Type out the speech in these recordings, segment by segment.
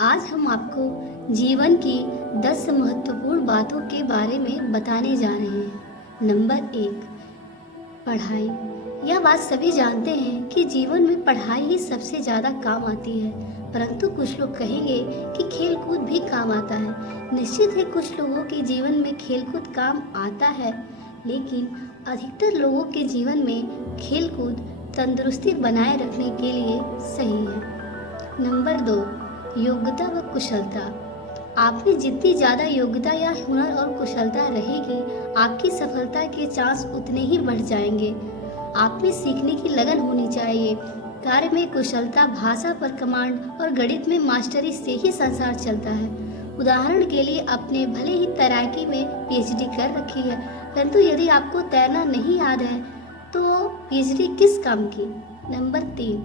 आज हम आपको जीवन की 10 महत्वपूर्ण बातों के बारे में बताने जा रहे हैं। नंबर 1, पढ़ाई। यह बात सभी जानते हैं कि जीवन में पढ़ाई ही सबसे ज़्यादा काम आती है, परंतु कुछ लोग कहेंगे कि खेलकूद भी काम आता है। निश्चित है कुछ लोगों के जीवन में खेलकूद काम आता है, लेकिन अधिकतर लोगों के जीवन में खेलकूद तंदुरुस्ती बनाए रखने के लिए सही है। नंबर 2, योग्यता व कुशलता। आप में जितनी ज़्यादा योग्यता या हुनर और कुशलता रहेगी, आपकी सफलता के चांस उतने ही बढ़ जाएंगे। आप में सीखने की लगन होनी चाहिए। कार्य में कुशलता, भाषा पर कमांड और गणित में मास्टरी से ही संसार चलता है। उदाहरण के लिए आपने भले ही तैराकी में पीएचडी कर रखी है, परंतु यदि आपको तैरना नहीं याद है तो पीएचडी किस काम की। नंबर 3,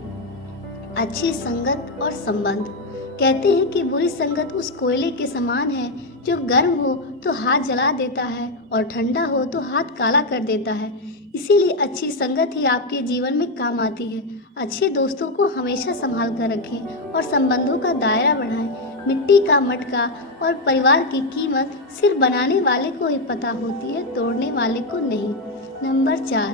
अच्छी संगत और संबंध। कहते हैं कि बुरी संगत उस कोयले के समान है जो गर्म हो तो हाथ जला देता है और ठंडा हो तो हाथ काला कर देता है। इसीलिए अच्छी संगत ही आपके जीवन में काम आती है। अच्छे दोस्तों को हमेशा संभाल कर रखें और संबंधों का दायरा बढ़ाएं। मिट्टी का मटका और परिवार की कीमत सिर्फ बनाने वाले को ही पता होती है, तोड़ने वाले को नहीं। नंबर 4,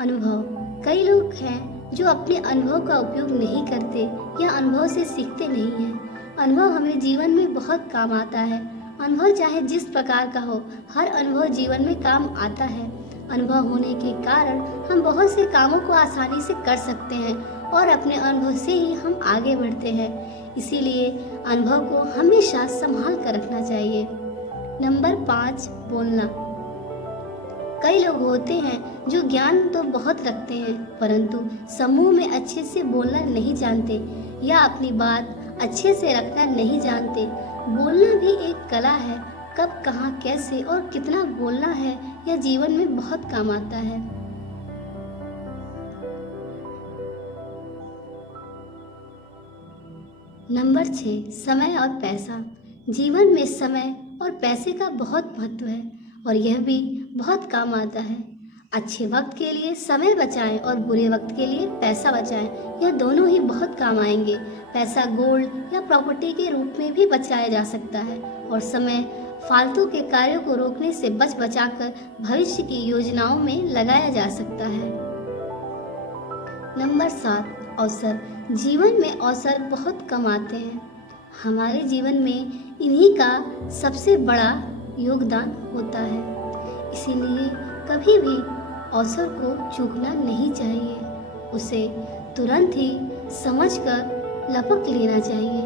अनुभव। कई लोग हैं जो अपने अनुभव का उपयोग नहीं करते या अनुभव से सीखते नहीं हैं। अनुभव हमें जीवन में बहुत काम आता है। अनुभव चाहे जिस प्रकार का हो, हर अनुभव जीवन में काम आता है। अनुभव होने के कारण हम बहुत से कामों को आसानी से कर सकते हैं और अपने अनुभव से ही हम आगे बढ़ते हैं। इसीलिए अनुभव को हमेशा संभाल कर रखना चाहिए। नंबर 5, बोलना। कई लोग होते हैं जो ज्ञान तो बहुत रखते हैं, परंतु समूह में अच्छे से बोलना नहीं जानते या अपनी बात अच्छे से रखना नहीं जानते। बोलना भी एक कला है। कब, कहाँ, कैसे और कितना बोलना है, यह जीवन में बहुत काम आता है। नंबर 6, समय और पैसा। जीवन में समय और पैसे का बहुत महत्व है और यह भी बहुत काम आता है। अच्छे वक्त के लिए समय बचाएं और बुरे वक्त के लिए पैसा बचाएं। यह दोनों ही बहुत काम आएंगे। पैसा गोल्ड या प्रॉपर्टी के रूप में भी बचाया जा सकता है और समय फालतू के कार्यों को रोकने से बचाकर भविष्य की योजनाओं में लगाया जा सकता है। नंबर 7, अवसर। जीवन में अवसर बहुत कम आते हैं। हमारे जीवन में इन्हीं का सबसे बड़ा योगदान होता है। इसीलिए कभी भी अवसर को चूकना नहीं चाहिए। उसे तुरंत ही समझकर लपक लेना चाहिए।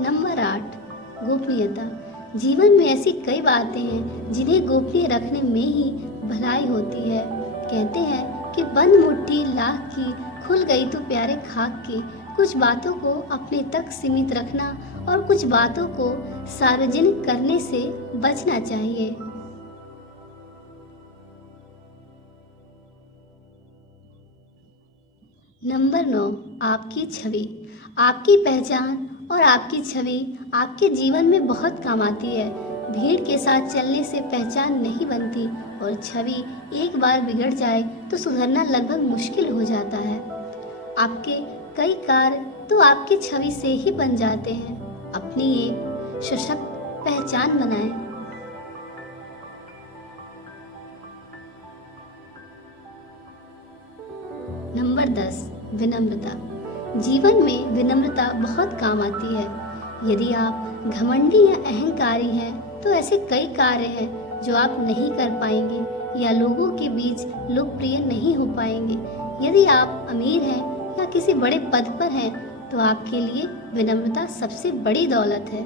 नंबर 8, गोपनीयता। जीवन में ऐसी कई बातें हैं जिन्हें गोपनीय रखने में ही भलाई होती है। कहते हैं कि बंद मुट्ठी लाख की, खुल गई तो प्यारे खाक की। कुछ बातों को अपने तक सीमित रखना और कुछ बातों को सार्वजनिक करने से बचना चाहिए। नंबर 9, आपकी छवि। आपकी पहचान और आपकी छवि आपके जीवन में बहुत काम आती है। भीड़ के साथ चलने से पहचान नहीं बनती और छवि एक बार बिगड़ जाए तो सुधरना लगभग मुश्किल हो जाता है। आपके कई कार्य तो आपकी छवि से ही बन जाते हैं। अपनी एक सशक्त पहचान बनाएं। नंबर 10, विनम्रता। जीवन में विनम्रता बहुत काम आती है। यदि आप घमंडी या अहंकारी हैं तो ऐसे कई कार्य हैं जो आप नहीं कर पाएंगे या लोगों के बीच लोकप्रिय नहीं हो पाएंगे। यदि आप अमीर हैं या किसी बड़े पद पर हैं तो आपके लिए विनम्रता सबसे बड़ी दौलत है।